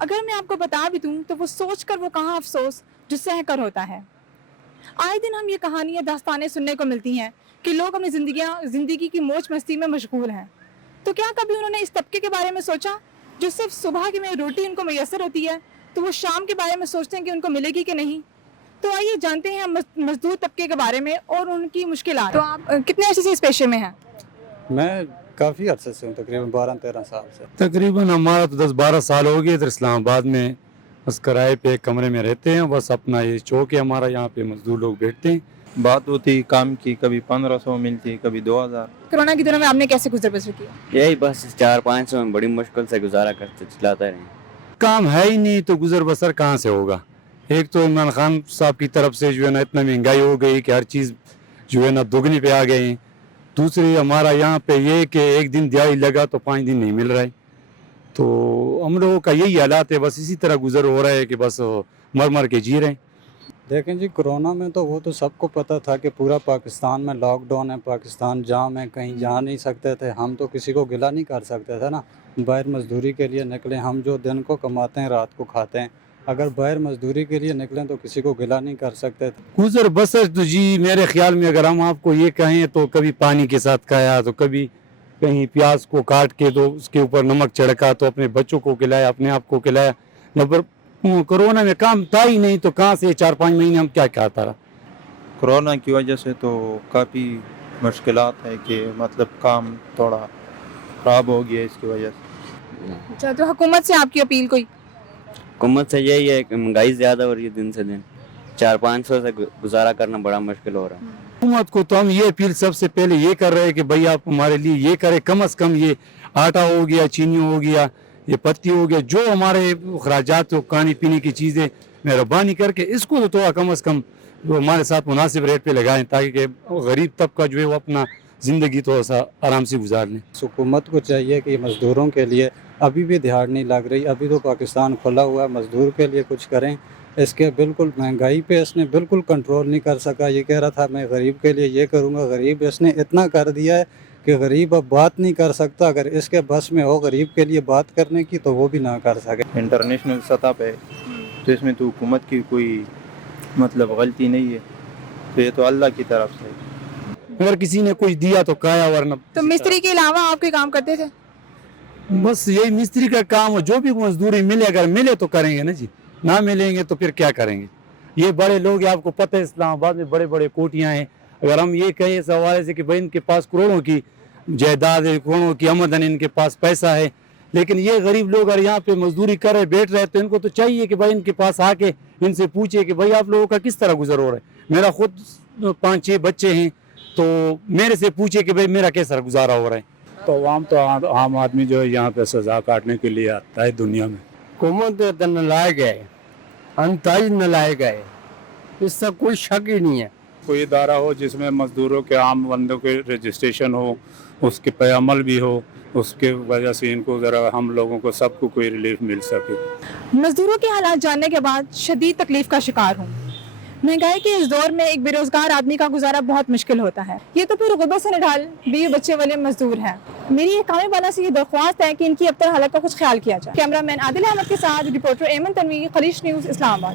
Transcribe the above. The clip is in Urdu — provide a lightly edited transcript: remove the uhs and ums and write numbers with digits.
اگر میں آپ کو بتا بھی دوں تو وہ سوچ کر وہ کہاں افسوس جو سہ کر ہوتا ہے۔ آئے دن ہم یہ کہانیاں داستانیں سننے کو ملتی ہیں کہ لوگ اپنی زندگی کی موج مستی میں مشغول ہیں، تو کیا کبھی انہوں نے اس طبقے کے بارے میں سوچا جو صرف صبح کی میں روٹی ان کو میسر ہوتی ہے تو وہ شام کے بارے میں سوچتے ہیں کہ ان کو ملے گی کہ نہیں؟ تو آئیے جانتے ہیں مزدور طبقے کے بارے میں اور ان کی مشکلات۔ تو آپ کتنے عرصے سے اس پیشے میں ہیں؟ میں کافی عرصے سے ہوں، تقریباً 12-13 سال سے۔ تقریباً ہمارا تو 10-12 سال ہو گئے، ادھر اسلام آباد میں بس کرائے پہ ایک کمرے میں رہتے ہیں، بس اپنا یہ چوک ہے ہمارا، یہاں پہ مزدور لوگ بیٹھتے ہیں۔ بات ہوتی کام کی، کبھی 1500 ملتی، کبھی 2000۔ کرونا کے دنوں میں آپ نے کیسے گزر بسر کیا؟ یہی بس 400-500 میں بڑی مشکل سے گزارا کرتے چلاتے رہے۔ کام ہے ہی نہیں تو گزر بسر کہاں سے ہوگا؟ ایک تو عمران خان صاحب کی طرف سے جو ہے نا اتنا مہنگائی ہو گئی کہ ہر چیز جو ہے نا دگنی پہ آ گئے ہیں۔ دوسری ہمارا یہاں پہ یہ کہ ایک دن دیہائی لگا تو 5 دن نہیں مل رہا ہے، تو ہم لوگوں کا یہی حالات ہے، بس اسی طرح گزر ہو رہا ہے کہ بس مر کے جی رہے ہیں۔ دیکھیں جی، کرونا میں تو وہ تو سب کو پتہ تھا کہ پورا پاکستان میں لاک ڈاؤن ہے، پاکستان جام ہے، کہیں جا نہیں سکتے تھے، ہم تو کسی کو گلہ نہیں کر سکتے تھے نا۔ باہر مزدوری کے لیے نکلیں، ہم جو دن کو کماتے ہیں رات کو کھاتے ہیں، اگر باہر مزدوری کے لیے نکلیں تو کسی کو گلہ نہیں کر سکتے تھے۔ گزر بسر تو جی میرے خیال میں اگر ہم آپ کو یہ کہیں تو کبھی پانی کے ساتھ کھایا، تو کبھی کہیں پیاز کو کاٹ کے تو اس کے اوپر نمک چھڑکا تو اپنے بچوں کو کھلایا، اپنے آپ کو کھلایا۔ مگر کرونا میں کام تھا ہی نہیں تو کہاں سے 4-5 مہینے ہم کیا کھاتا رہا۔ کرونا کی وجہ سے تو کافی مشکلات ہے کہ مطلب کام تھوڑا خراب ہو گیا اس کی وجہ سے۔ اچھا، تو حکومت سے آپ کی اپیل کوئی؟ حکومت سے یہی ہے کہ مہنگائی زیادہ ہو رہی ہے دن سے دن، 400-500 سے گزارا کرنا بڑا مشکل ہو رہا ہے۔ حکومت کو تو ہم یہ اپیل سب سے پہلے یہ کر رہے ہیں کہ بھائی آپ ہمارے لیے یہ کریں، کم از کم یہ آٹا ہو گیا، چینی ہو گیا، یہ پتی ہو گیا، جو ہمارے اخراجات ہو، کھانے پینے کی چیزیں، مہربانی کر کے اس کو تو کم از کم وہ ہمارے ساتھ مناسب ریٹ پہ لگائیں تاکہ غریب طبقہ جو ہے وہ اپنا زندگی تو ایسا آرام سے گزار لیں۔ حکومت کو چاہیے کہ مزدوروں کے لیے ابھی بھی دہاڑ نہیں لگ رہی، ابھی تو پاکستان کھلا ہوا ہے، مزدور کے لیے کچھ کریں۔ اس کے بالکل مہنگائی پہ اس نے بالکل کنٹرول نہیں کر سکا، یہ کہہ رہا تھا میں غریب کے لیے یہ کروں گا، غریب اس نے اتنا کر دیا ہے کہ غریب اب بات نہیں کر سکتا، اگر اس کے بس میں ہو غریب کے لیے بات کرنے کی تو وہ بھی نہ کر سکے۔ انٹرنیشنل سطح پہ تو اس میں تو حکومت کی کوئی مطلب غلطی نہیں ہے، تو یہ تو اللہ کی طرف سے۔ اگر کسی نے کچھ دیا تو کھایا، ورنہ تو مستری کے علاوہ آپ کوئی کام کرتے تھے؟ بس یہی مستری کا کام ہو، جو بھی مزدوری ملے، اگر ملے تو کریں گے نا جی، نہ ملیں گے تو پھر کیا کریں گے؟ یہ بڑے لوگ ہیں، آپ کو پتہ ہے اسلام آباد میں بڑے بڑے کوٹیاں ہیں، اگر ہم یہ کہیں اس حوالے سے کہ بھائی ان کے پاس کروڑوں کی جائیداد ہے، کروڑوں کی آمدن، ان کے پاس پیسہ ہے، لیکن یہ غریب لوگ اگر یہاں پہ مزدوری کر رہے بیٹھ رہے تو ان کو تو چاہیے کہ بھائی ان کے پاس آ کے ان سے پوچھے کہ بھائی آپ لوگوں کا کس طرح گزر ہو رہا ہے۔ میرا خود 5-6 بچے ہیں، تو میرے سے پوچھے کہ بھائی میرا کیسا گزارا ہو رہا ہے۔ تو عام آدمی جو ہے یہاں پہ سزا کاٹنے کے لیے آتا ہے دنیا میں۔ حکومت نالائق ہے، انتہائی نالائق ہے، اس سے کوئی شک ہی نہیں ہے۔ کوئی ادارہ ہو جس میں مزدوروں کے، عام بندوں کے رجسٹریشن ہو، اس کے پہ عمل بھی ہو، اس کے وجہ سے ان کو ذرا ہم لوگوں کو سب کو کوئی ریلیف مل سکے۔ مزدوروں کے حالات جاننے کے بعد شدید تکلیف کا شکار ہوں۔ مہنگائی کے اس دور میں ایک بے روزگار آدمی کا گزارا بہت مشکل ہوتا ہے، یہ تو پھر غربت سے نڈھال بیوی بچے والے مزدور ہیں۔ میری یہ کام والا سے یہ درخواست ہے کہ ان کی ابتر حالت کا کچھ خیال کیا جائے۔ کیمرہ مین عادل احمد کے ساتھ رپورٹر ایمن تنویر، خلیج نیوز، اسلام آباد۔